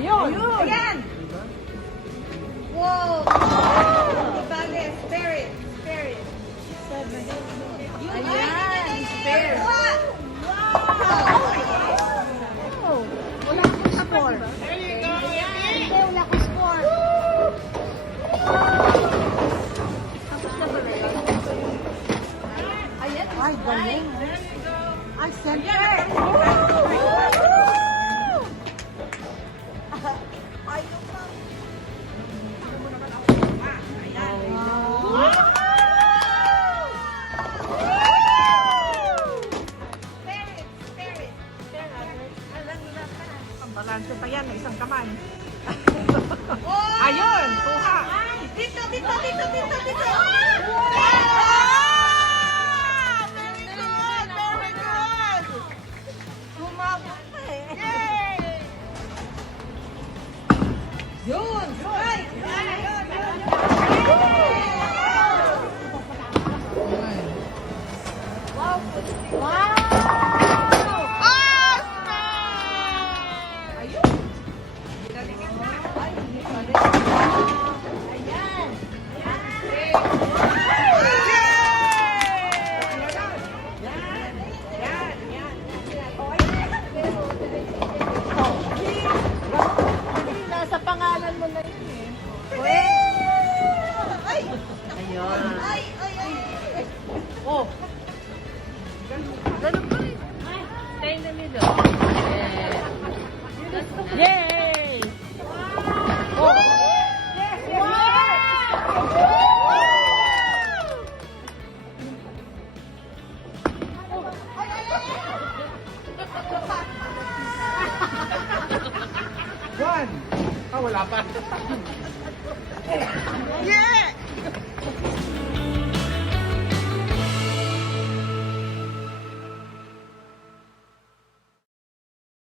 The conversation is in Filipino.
Ayun. Ayan! Wow! Ibale, spirit. Spirit. Ayan! Spirit. Wow! Wala akong score. Hindi, wala ko score. Ayan, Ay, galing. Ay, center. Ayaw pa. Spirit, spirit. Ang balanse pa yan, isang kamay. Oh! Ayun, kuha. Dito, dito, dito, dito, dito. Very good, very good. Humabot pa eh. Yun! Right! Wow! Ayun! Galingan na! Ay, ayan! Nasa pangalan mo na yun eh. Ay! Ayun. Ay! Ay! Ay! Oh. Ganun pa rin. Stay in the middle. Yay! Oh. Yes! One! Ah, wala pa. Yes!